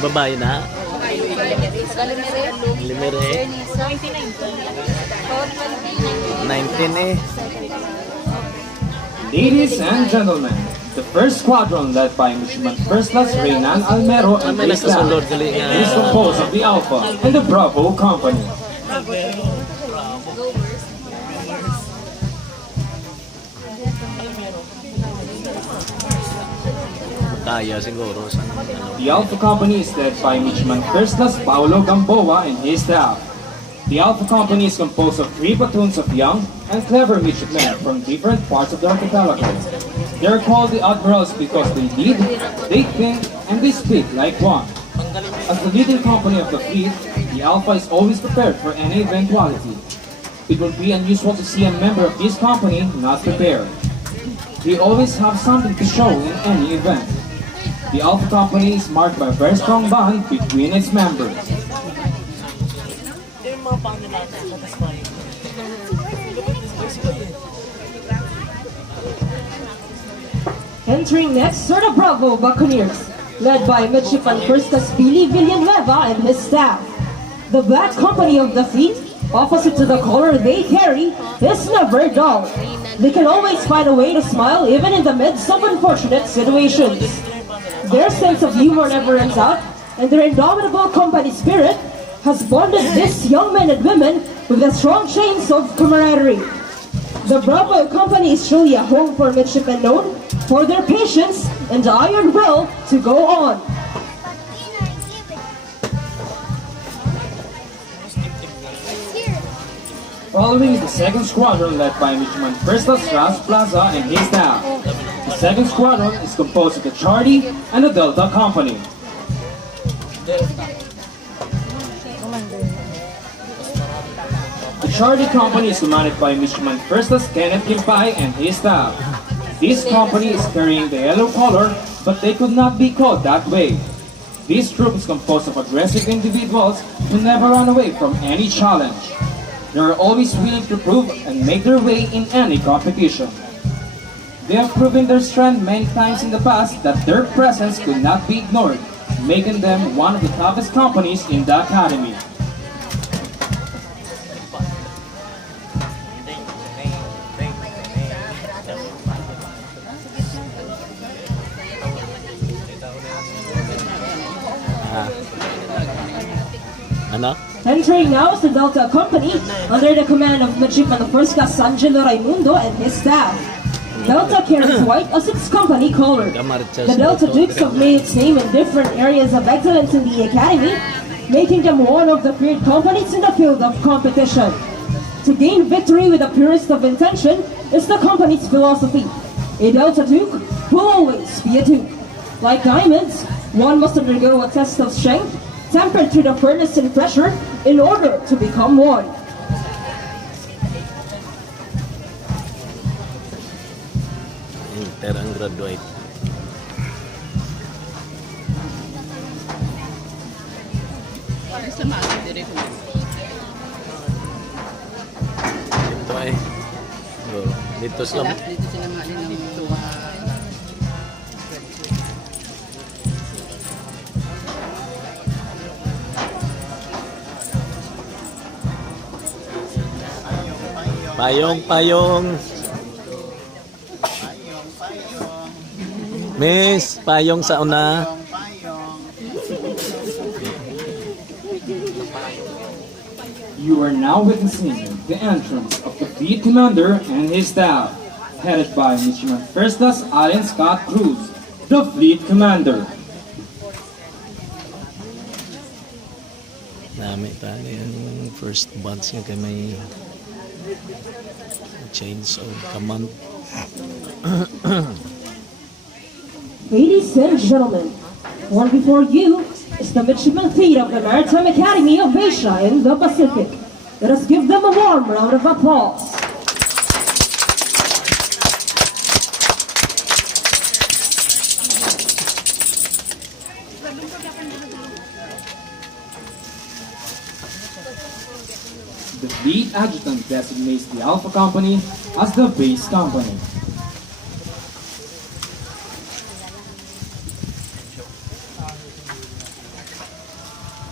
Babae na. Limere. 19 eh. Ladies and gentlemen, the first squadron led by Midshipman First Class Reynan Almero and his staff is composed of the Alpha and the Bravo Company. Kaya siguro sa The Alpha Company is led by Midshipman First Class Paulo Gamboa and his staff. The Alpha Company is composed of 3 platoons of young and clever midshipmen from different parts of the archipelago. They are called the Admirals because they lead, they think, and they speak like one. As the leading company of the fleet, the Alpha is always prepared for any eventuality. It would be unusual to see a member of this company not prepared. They always have something to show in any event. The Alpha Company is marked by a very strong bond between its members. Entering next are the Bravo Buccaneers, led by Midshipman First Class Billy Villanueva and his staff. The Black Company of the fleet, opposite to the color they carry, is never dull. They can always find a way to smile even in the midst of unfortunate situations. Their sense of humor never runs out, and their indomitable company spirit has bonded these young men and women with the strong chains of camaraderie. The Bravo Company is truly a home for midshipmen known for their patience and iron will to go on. Following is the second squadron led by Midshipman First Class Ras Plaza and his staff. The second squadron is composed of the Charlie and the Delta Company. The Charlie Company is commanded by Midshipman First Class Kenneth Kimpay and his staff. This company is carrying the yellow color, but they could not be called that way. This troop is composed of aggressive individuals who never run away from any challenge. They are always willing to prove and make their way in any competition. They have proven their strength many times in the past that their presence could not be ignored, making them one of the toughest companies in the academy. Ano? Entering now is the Delta Company under the command of Midshipman First Class Angelo Raimundo and his staff. Delta carries white as its company color. The Delta Dukes have made its name in different areas of excellence in the academy, making them one of the great companies in the field of competition. To gain victory with the purest of intention is the company's philosophy. A Delta Duke will always be a Duke. Like diamonds, one must undergo a test of strength, tempered through the furnace and pressure, in order to become one. Inter ang graduate. Dito ay. Dito sila. Payong. Miss, payong sa una. You are now witnessing the entrance of the fleet commander and his staff, headed by Midshipman First Class Allen Scott Cruz, the fleet commander. Dami tayo yung first bunch niya kay may change of command. Ladies and gentlemen, born before you is the Midshipman Fleet of the Maritime Academy of Asia in the Pacific. Let us give them a warm round of applause. The fleet adjutant designates the Alpha Company as the base company.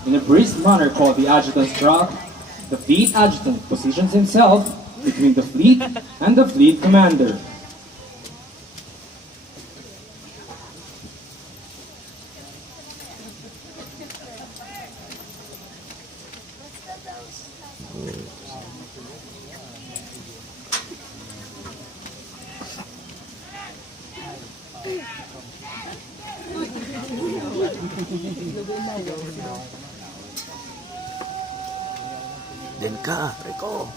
In a brisk manner called the adjutant's drop, the fleet adjutant positions himself between the fleet and the fleet commander. Din ka, Rico.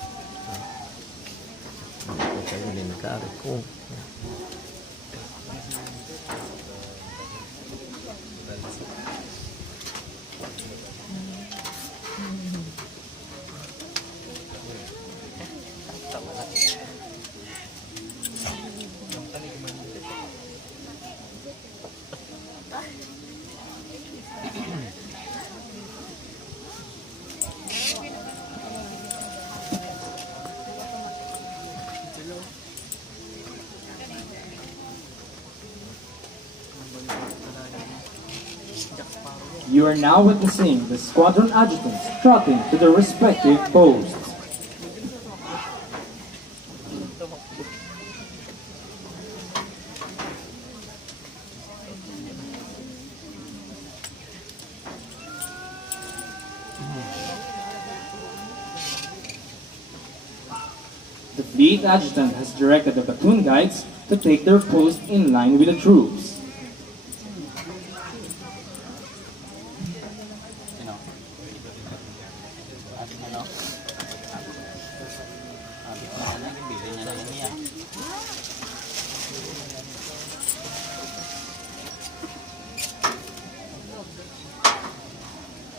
Din ka, Rico. You are now witnessing the squadron adjutants trotting to their respective posts. The fleet adjutant has directed the platoon guides to take their post in line with the troops.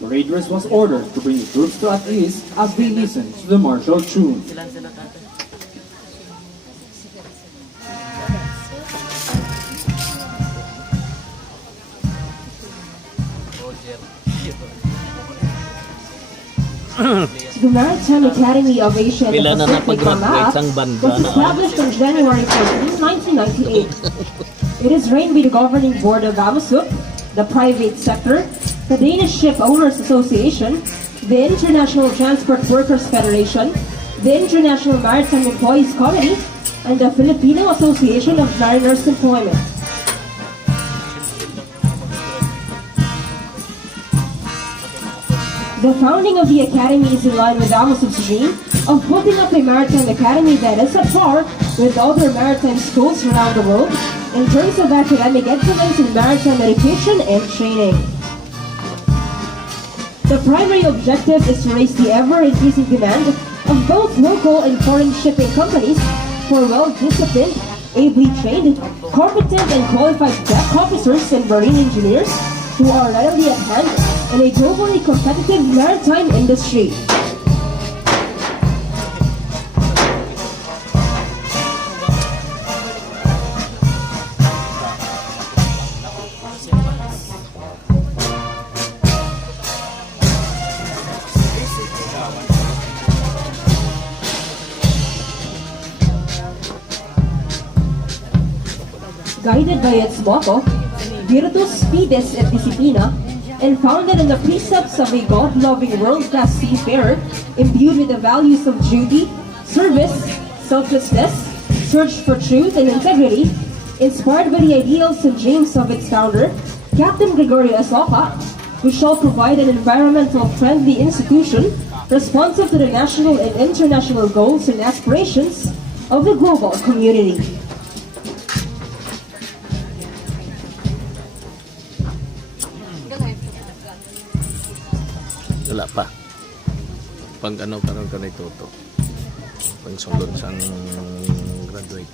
The raiders was ordered to bring the troops to at ease as they listened to the martial tune. The Maritime Academy of Asia and Pila the na Pacific, napag-graduate ang MAAP, banda was na. established on January 14, 1998. It is ran by the governing board of AMASUP, the private sector, the Danish Ship Owners Association, the International Transport Workers Federation, the International Maritime Employees Committee, and the Filipino Association of Mariners Employment. The founding of the Academy is in line with AMASUP's dream of putting up a maritime academy that is at par with other maritime schools around the world in terms of academic excellence in maritime education and training. The primary objective is to raise the ever-increasing demand of both local and foreign shipping companies for well-disciplined, ably trained, competent and qualified deck officers and marine engineers who are readily at hand in a globally competitive maritime industry. Guided by its motto, Virtus Fides et Disciplina, and founded on the precepts of a God-loving world-class seafarer, imbued with the values of duty, service, selflessness, search for truth and integrity, inspired by the ideals and dreams of its founder, Captain Gregorio Asoka, we shall provide an environmental-friendly institution responsive to the national and international goals and aspirations of the global community. Wala pa. Pag ano karon ka na ituto. Pag sulod sa graduate.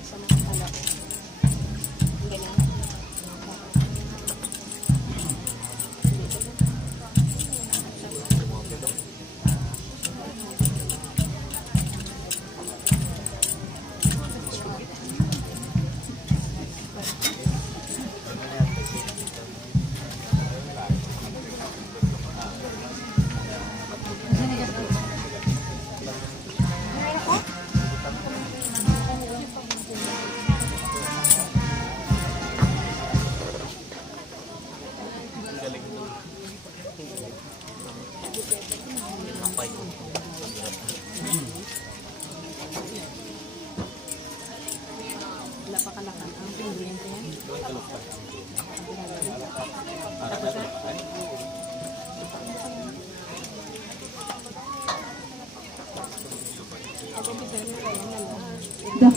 The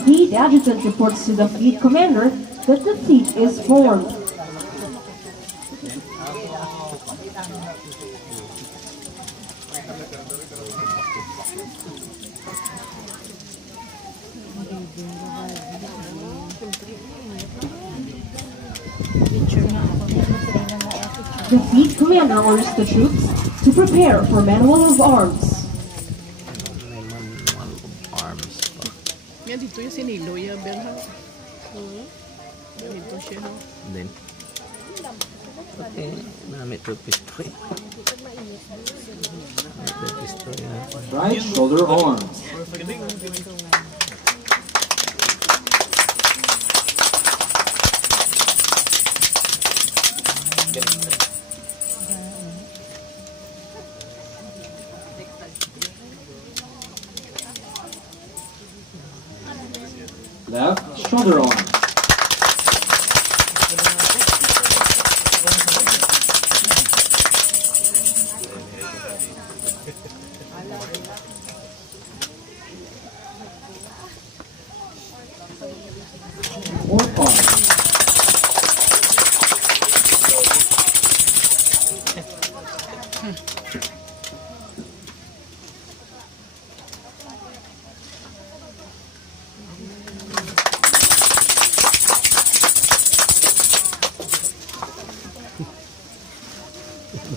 fleet adjutant reports to the fleet commander that the fleet is formed. The fleet commander orders the troops to prepare for manual of arms. May manual of arms pa. Yan, dito yung sinilo, yung berha. Dito siya, no? Then, okay, namin ito pistoy. Ito pistoy na. Right shoulder arms. Left shoulder arms. Fourth arm.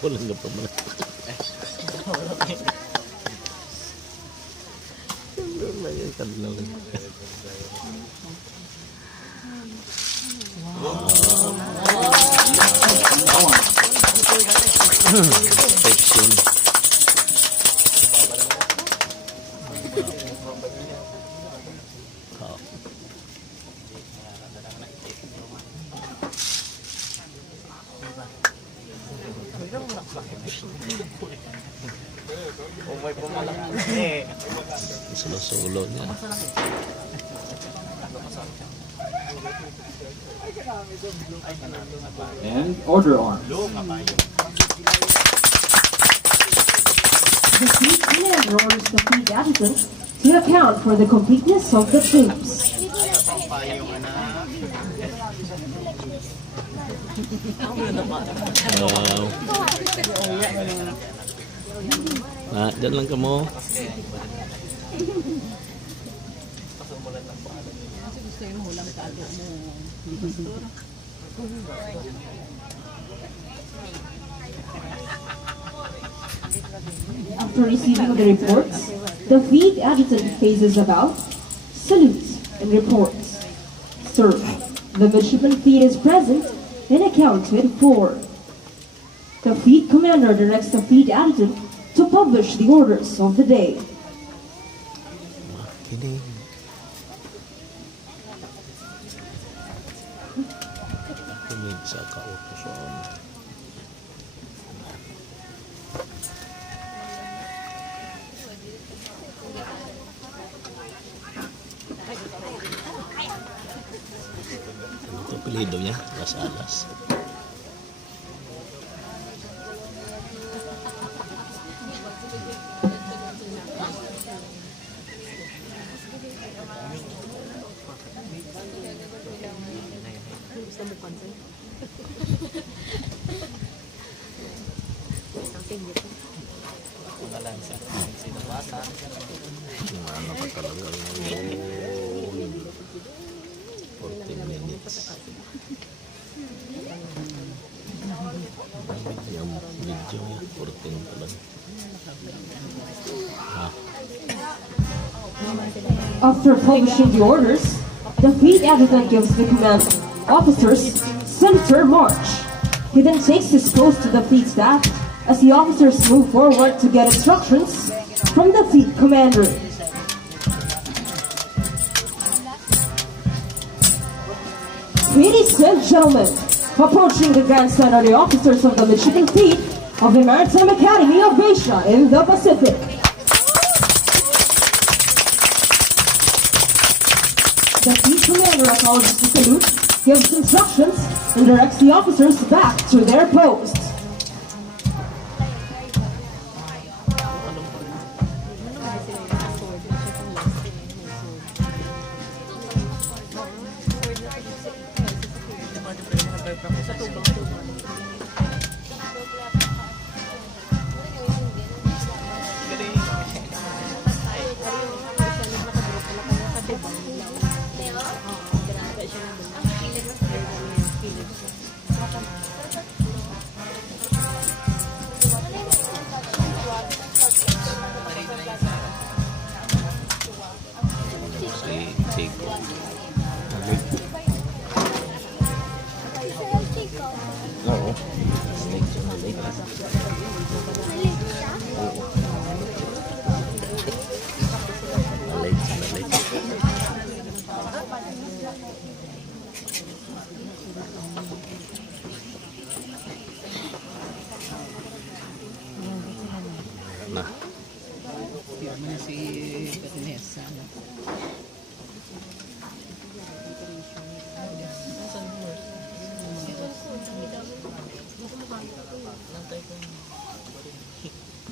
Walang ka pa man. Lagi kadlaw. Section. Sulo-sulo niya. And order arms. The fleet commander orders the fleet adjutant to account for the completeness of the troops. Wow. Dyan lang ka mo. After receiving the reports, the fleet adjutant faces about, salutes, and reports. Sir, the midshipman fleet is present and accounted for. The fleet commander directs the fleet adjutant to publish the orders of the day. Kidding. Tumid sa kautusan. Ito pilido niya, las-alas. Ano pa talaga yun? 14 minutes. Yung video niya, 14 talaga. After publishing the orders, the fleet adjutant gives the command officers center march. He then takes his post to the fleet staff as the officers move forward to get instructions from the fleet commander. Ladies and gentlemen, approaching the grandstand are the officers of the midshipman fleet of the Maritime Academy of Asia in the Pacific. The fleet commander acknowledges the salute gives instructions, and directs the officers back to their posts. Si Tico. Oo. Nah. Mana si Vanessa.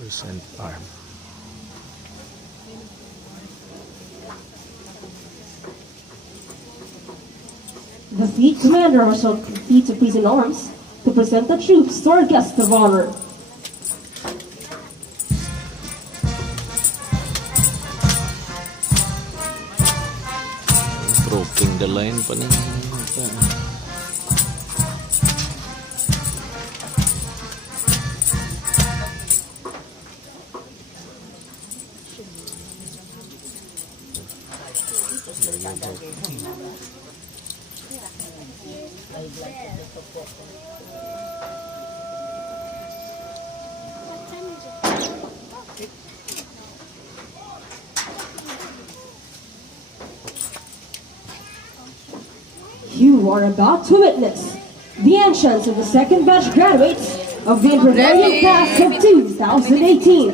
Present arm. The fleet commander will show fleet to prison arms to present the troops to our guest of honor. Broken the line pa na. You are about to witness the entrance of the second batch graduates of the Imperial Class of 2018.